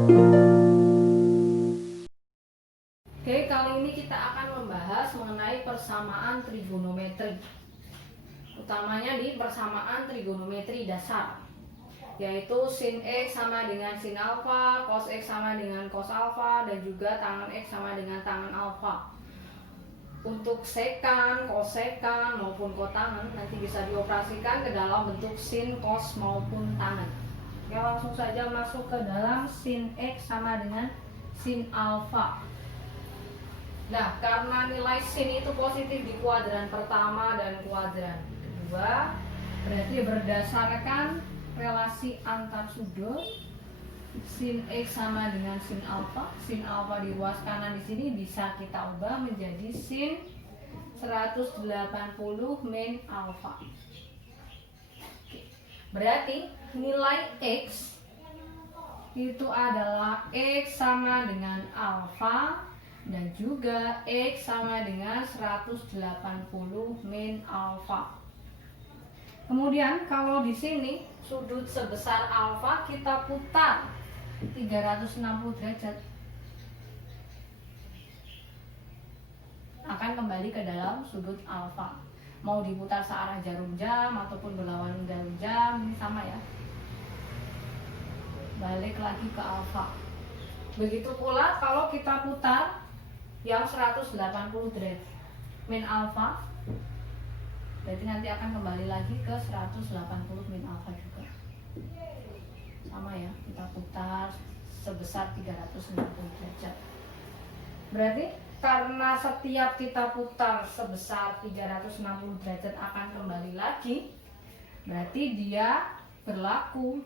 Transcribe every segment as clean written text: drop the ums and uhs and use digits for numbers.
Oke, kali ini kita akan membahas mengenai persamaan trigonometri. Utamanya di persamaan trigonometri dasar, yaitu sin X sama dengan sin alfa, cos X sama dengan cos alfa, dan juga tangan X sama dengan tangan alfa. Untuk sekan, kosekan maupun kotangan nanti bisa dioperasikan ke dalam bentuk sin, cos maupun tangan. Ya, langsung saja masuk ke dalam sin X sama dengan sin alfa. Nah, karena nilai sin itu positif di kuadran pertama dan kuadran kedua, berarti berdasarkan relasi antar sudut sin X sama dengan sin alfa di ruas kanan di sini bisa kita ubah menjadi sin 180 min alfa. Berarti nilai X itu adalah X sama dengan alfa dan juga X sama dengan 180 min alfa. Kemudian kalau di sini sudut sebesar alfa kita putar 360 derajat, akan kembali ke dalam sudut alfa. Mau diputar searah jarum jam ataupun berlawanan jarum jam, ini sama ya. Balik lagi ke alfa. Begitu pula kalau kita putar yang 180 derajat min alfa, berarti nanti akan kembali lagi ke 180 min alfa juga. Sama ya, kita putar sebesar 360 derajat. Berarti karena setiap kita putar sebesar 360 derajat akan kembali lagi, berarti dia berlaku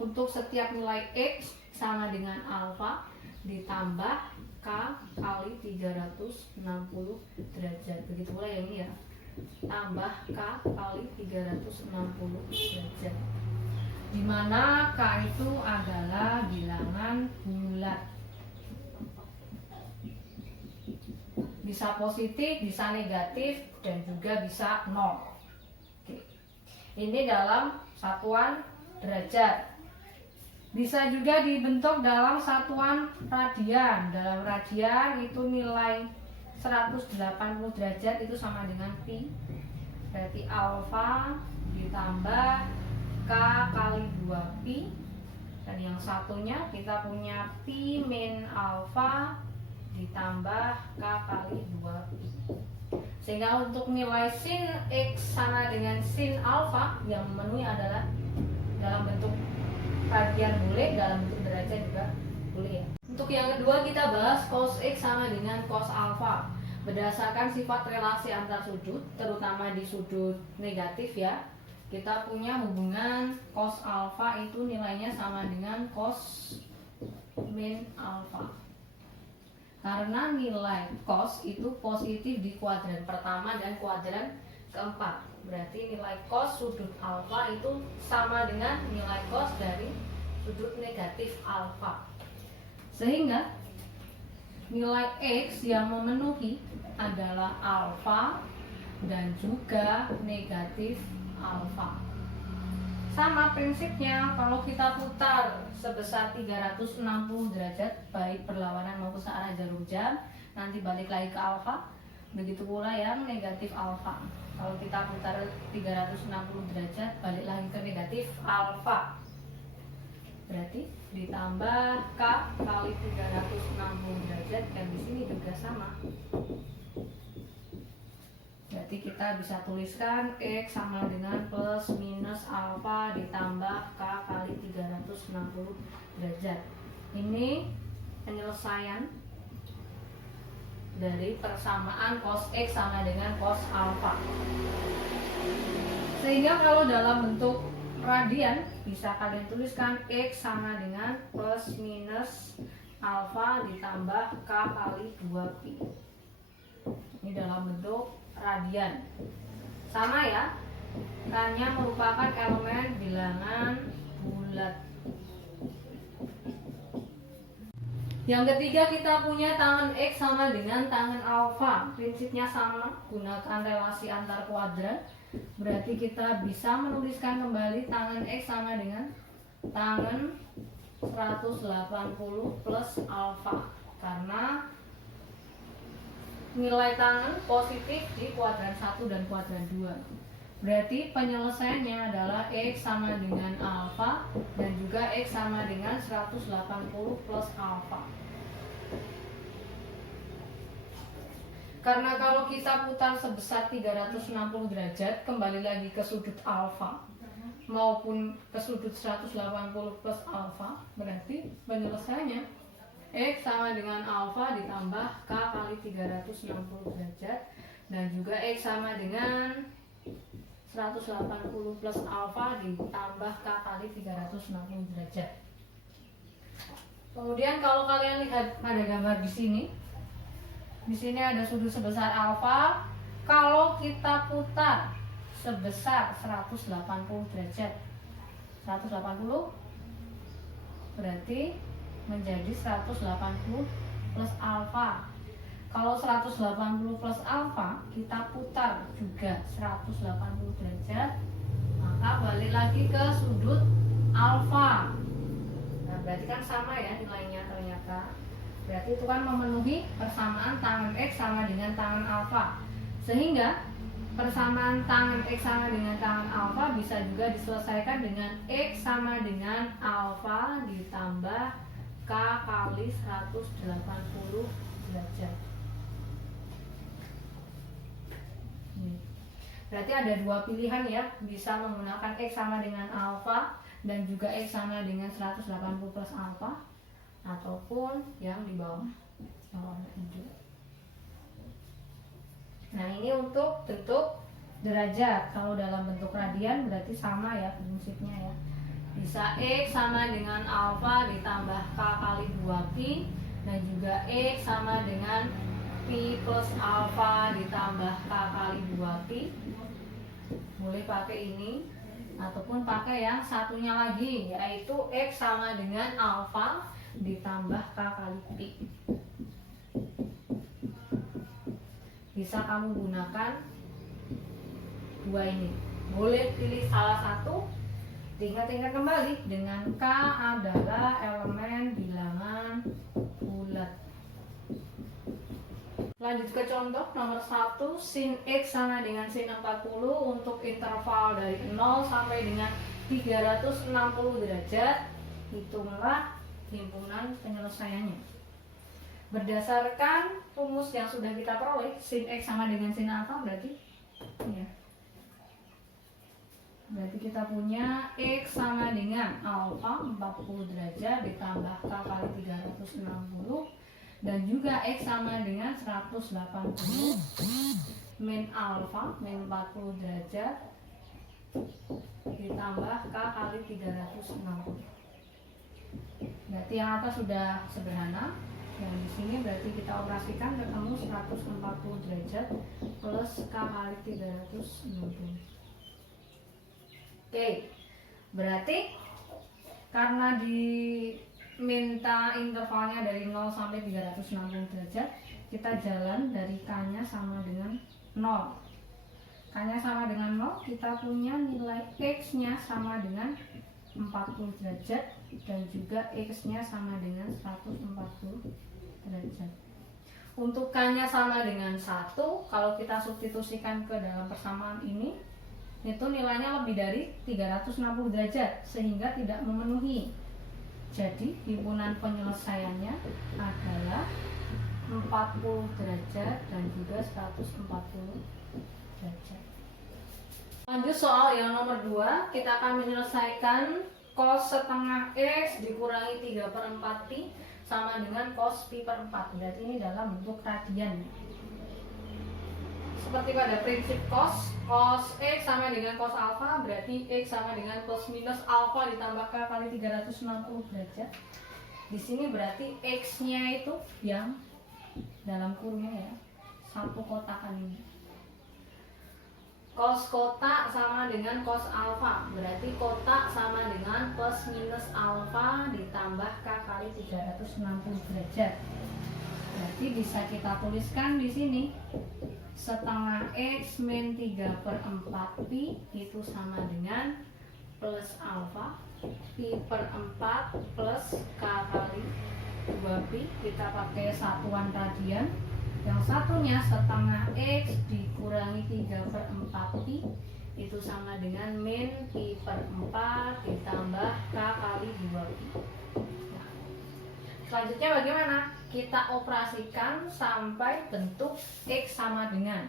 untuk setiap nilai X sama dengan alfa ditambah K kali 360 derajat. Begitu pula yang ini ya, tambah K kali 360 derajat, dimana K itu adalah bilangan bulat, bisa positif, bisa negatif, dan juga bisa nol. Oke. Ini dalam satuan derajat. Bisa juga dibentuk dalam satuan radian. Dalam radian itu nilai 180 derajat itu sama dengan pi. Berarti alfa ditambah K kali 2pi. Dan yang satunya kita punya pi min alfa ditambah K kali 2pi. Sehingga untuk nilai sin X sama dengan sin alfa yang memenuhi adalah dalam bentuk radian boleh, dalam bentuk derajat juga boleh ya. Untuk yang kedua kita bahas cos X sama dengan cos alfa. Berdasarkan sifat relasi antar sudut, terutama di sudut negatif ya, kita punya hubungan cos alfa itu nilainya sama dengan cos min alfa. Karena nilai cos itu positif di kuadran pertama dan kuadran keempat, berarti nilai cos sudut alfa itu sama dengan nilai cos dari sudut negatif alfa. Sehingga nilai X yang memenuhi adalah alfa dan juga negatif alfa. Sama prinsipnya kalau kita putar sebesar 360 derajat baik berlawanan maupun searah jarum jam, nanti balik lagi ke alfa. Begitu pula yang negatif alfa. Kalau kita putar 360 derajat balik lagi ke negatif alfa, berarti ditambah K kali 360 derajat, dan di sini juga sama. Berarti kita bisa tuliskan X sama dengan plus minus alfa ditambah K kali 360 derajat. Ini penyelesaian dari persamaan cos X sama dengan cos alfa. Sehingga kalau dalam bentuk radian bisa kalian tuliskan X sama dengan plus minus alfa ditambah K kali 2pi. Ini dalam bentuk radian. Sama ya, K-nya merupakan elemen bilangan bulat. Yang ketiga kita punya tangan X sama dengan tangan alfa. Prinsipnya sama, gunakan relasi antar kuadran. Berarti kita bisa menuliskan kembali tangan X sama dengan tangan 180 plus alfa, karena nilai tangen positif di kuadran 1 dan kuadran 2. Berarti penyelesaiannya adalah X sama dengan alfa dan juga X sama dengan 180 plus alfa. Karena kalau kita putar sebesar 360 derajat kembali lagi ke sudut alfa maupun ke sudut 180 plus alfa, berarti penyelesaiannya X sama dengan alfa ditambah K kali 360 derajat dan juga X sama dengan 180 plus alfa ditambah K kali 360 derajat. Kemudian kalau kalian lihat ada gambar di sini ada sudut sebesar alfa. Kalau kita putar sebesar 180 derajat, 180 berarti menjadi 180 plus alfa. Kalau 180 plus alfa kita putar juga 180 derajat, maka balik lagi ke sudut alfa. Nah, berarti kan sama ya nilainya ternyata. Berarti itu kan memenuhi persamaan tangen X sama dengan tangen alfa. Sehingga persamaan tangen X sama dengan tangen alfa bisa juga diselesaikan dengan X sama dengan alfa ditambah K kali 180 derajat. Berarti ada dua pilihan ya, bisa menggunakan X sama dengan alfa dan juga X sama dengan 180 plus alfa, ataupun yang di bawah yang warna hijau. Nah, ini untuk bentuk derajat. Kalau dalam bentuk radian berarti sama ya prinsipnya ya. Bisa X sama dengan alfa ditambah K kali 2pi dan juga X sama dengan pi plus alfa ditambah K kali 2pi. Boleh pakai ini ataupun pakai yang satunya lagi, yaitu X sama dengan alfa ditambah K kali pi. Bisa kamu gunakan dua ini. Boleh pilih salah satu. Ingat-ingat kembali dengan K adalah elemen bilangan bulat. Lanjut ke contoh nomor 1, sin X sama dengan sin 40 untuk interval dari 0 sampai dengan 360 derajat. Hitunglah himpunan penyelesaiannya. Berdasarkan rumus yang sudah kita peroleh, sin X sama dengan sin alfa berarti ya. Berarti kita punya X sama dengan alfa 40 derajat ditambah K kali 360 dan juga X sama dengan 180 min alfa min 40 derajat ditambah K kali 360. Berarti yang atas sudah sederhana. Yang di sini berarti kita operasikan ketemu 140 derajat plus K kali 360. Oke, berarti karena diminta intervalnya dari 0 sampai 360 derajat, kita jalan dari K-nya sama dengan 0. K-nya sama dengan 0, kita punya nilai X-nya sama dengan 40 derajat dan juga X-nya sama dengan 140 derajat. Untuk K-nya sama dengan 1, kalau kita substitusikan ke dalam persamaan ini, itu nilainya lebih dari 360 derajat sehingga tidak memenuhi. Jadi himpunan penyelesaiannya adalah 40 derajat dan juga 140 derajat. Lanjut soal yang nomor 2, kita akan menyelesaikan cos setengah X dikurangi 3/4pi sama dengan cos pi per 4. Berarti ini dalam bentuk radian. Seperti pada prinsip cos X sama dengan cos alfa, berarti X sama dengan plus minus alfa ditambah K kali 360 derajat. Di sini berarti X-nya itu yang dalam kurungnya ya, satu kotakan ini. Cos kotak sama dengan cos alfa, berarti kotak sama dengan plus minus alfa ditambah K kali 360 derajat. Berarti bisa kita tuliskan di sini setengah X min 3/4pi itu sama dengan plus alfa Pi per 4 plus K kali 2Pi. Kita pakai satuan radian. Yang satunya setengah X dikurangi 3 per 4Pi, itu sama dengan min Pi per 4 ditambah K kali 2Pi. Nah, selanjutnya bagaimana? Kita operasikan sampai bentuk X sama dengan.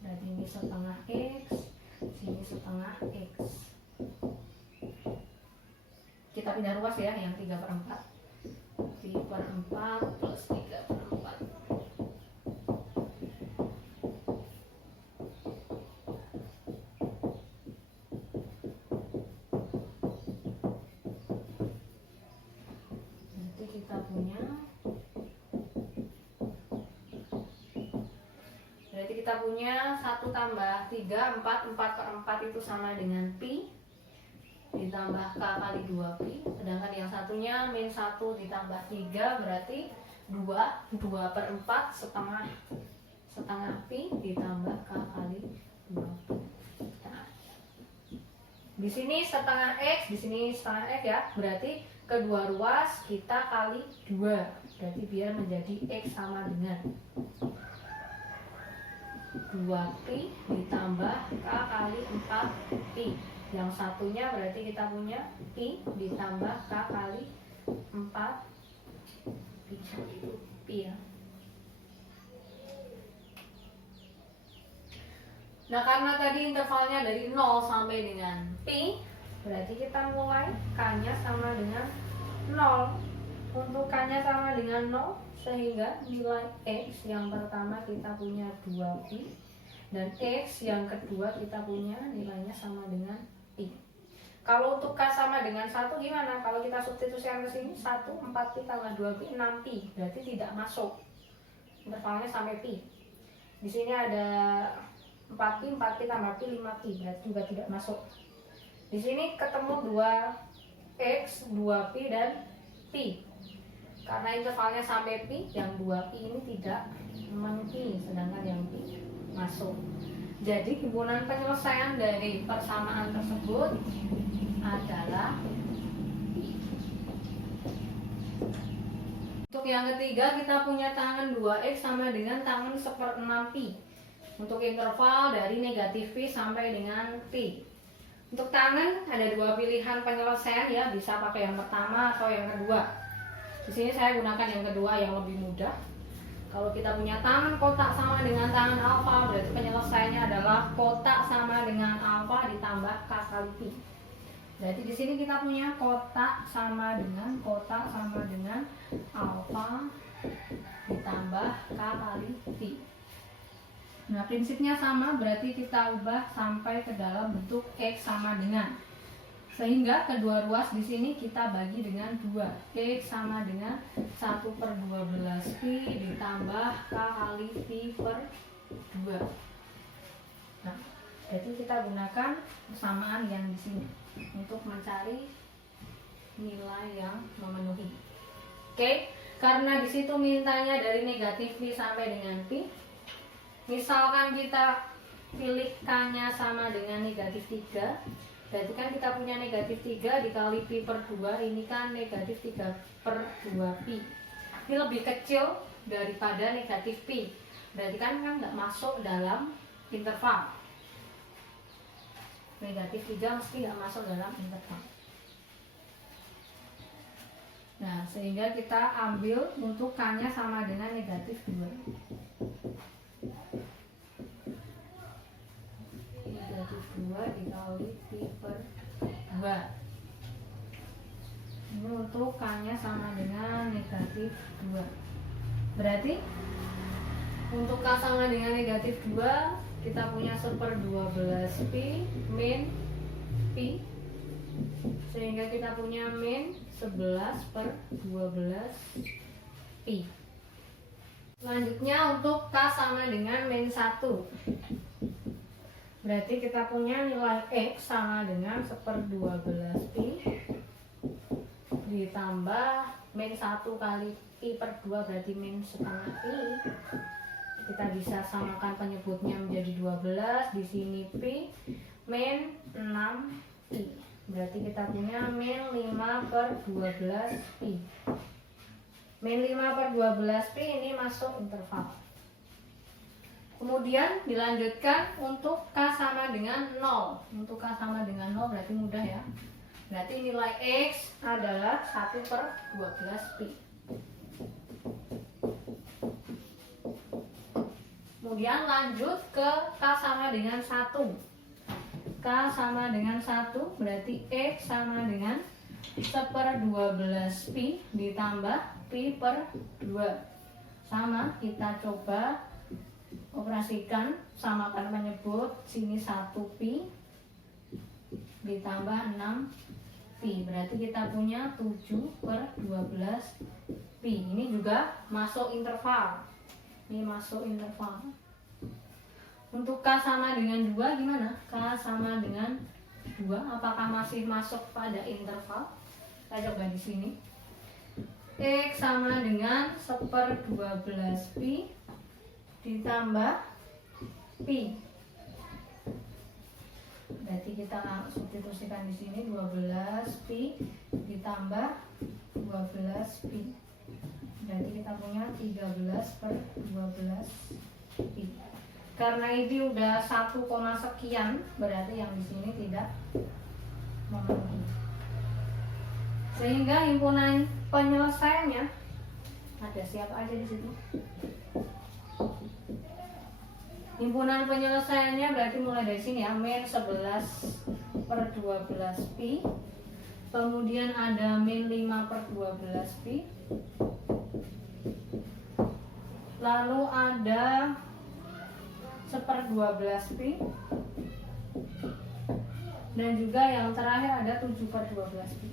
Berarti ini setengah X, sini setengah X. Kita pindah ruas ya, yang 3 per 4. Pi per 4 plus 3 per 4. Nanti kita punya, berarti kita punya 1 tambah 3, 4 per 4 itu sama dengan Pi ditambah K kali 2Pi, sedangkan yang satunya min 1 ditambah 3 berarti 2 per 4 setengah Pi ditambah K kali 2Pi. Nah, di sini setengah X, di sini setengah X ya, berarti kedua ruas kita kali 2, berarti biar menjadi X sama dengan 2Pi ditambah K kali 4Pi. Yang satunya berarti kita punya Pi ditambah K kali 4 Pi ya. Nah, karena tadi intervalnya dari 0 sampai dengan Pi, berarti kita mulai K-nya sama dengan 0. Untuk K-nya sama dengan 0, sehingga nilai X yang pertama kita punya 2Pi, dan X yang kedua kita punya nilainya sama dengan Pi. Kalau untuk K sama dengan 1 gimana? Kalau kita substitusikan ke sini 1, 4Pi tambah 2Pi, 6Pi. Berarti tidak masuk. Intervalnya sampai Pi. Di sini ada 4Pi tambah Pi, 5Pi. Berarti juga tidak masuk. Di sini ketemu 2X, 2Pi, dan Pi. Karena intervalnya sampai Pi, yang 2Pi ini tidak men-Pi, sedangkan yang Pi masuk. Jadi himpunan penyelesaian dari persamaan tersebut adalah Pi. Untuk yang ketiga kita punya tangan 2X sama dengan tangan 1/6Pi. Untuk interval dari negatif Pi sampai dengan Pi. Untuk tangan ada dua pilihan penyelesaian ya, bisa pakai yang pertama atau yang kedua. Di sini saya gunakan yang kedua yang lebih mudah. Kalau kita punya tangan kotak sama dengan tangan alfa, berarti penyelesaiannya adalah kotak sama dengan alfa ditambah K kali Pi. Berarti di sini kita punya kotak sama dengan alfa ditambah K kali Pi. Nah, prinsipnya sama, berarti kita ubah sampai ke dalam bentuk X sama dengan. Sehingga kedua ruas di sini kita bagi dengan 2. X sama dengan 1/12Pi ditambah K kali Pi per 2. Nah, jadi kita gunakan persamaan yang di sini untuk mencari nilai yang memenuhi. Oke, karena di situ mintanya dari negatif Pi sampai dengan Pi. Misalkan kita pilih K-nya sama dengan negatif 3. Berarti kan kita punya negatif 3 dikali Pi per 2, ini kan negatif 3 per 2Pi. Ini lebih kecil daripada negatif Pi. Berarti kan nggak masuk dalam interval. Negatif 3 mesti nggak masuk dalam interval. Nah, sehingga kita ambil untuk K-nya sama dengan negatif 2. Negatif 2 dikali Pi per 2. Ini untuk K-nya sama dengan negatif 2. Berarti untuk K sama dengan negatif 2, kita punya 1/12Pi min Pi, sehingga kita punya min 11/12Pi. Selanjutnya untuk K sama dengan min 1. Berarti kita punya nilai X sama dengan 1/12Pi ditambah min 1 kali Pi per 2, berarti min setengah Pi. Kita bisa samakan penyebutnya menjadi 12, di sini Pi min 6Pi. pi. Berarti kita punya min 5/12 pi. Min 5/12 pi ini masuk interval. Kemudian dilanjutkan untuk K sama dengan 0. Untuk K sama dengan 0 berarti mudah ya. Berarti nilai X adalah 1/12 pi. Kemudian lanjut ke K sama dengan 1. K sama dengan 1 berarti X sama dengan 1/12 pi ditambah pi per 2. Sama, kita coba operasikan, samakan penyebut, sini 1 pi ditambah 6 pi, berarti kita punya 7/12 pi. Ini juga masuk interval. Ini masuk interval. Untuk K sama dengan 2 gimana? K sama dengan 2 apakah masih masuk pada interval? Kita coba di sini. X sama dengan 1/12 pi ditambah pi. Berarti kita substitusikan di sini 12 pi ditambah 12 pi. Berarti kita punya 13/12 pi. Karena ini udah 1, sekian, berarti yang di sini tidak memenuhi. Sehingga himpunan penyelesaiannya ada siapa aja di situ? Himpunan penyelesaiannya berarti mulai dari sini ya, min 11/12 pi. Kemudian ada min 5/12 pi. Lalu ada 1/12 pi. Dan juga yang terakhir ada 7/12 pi.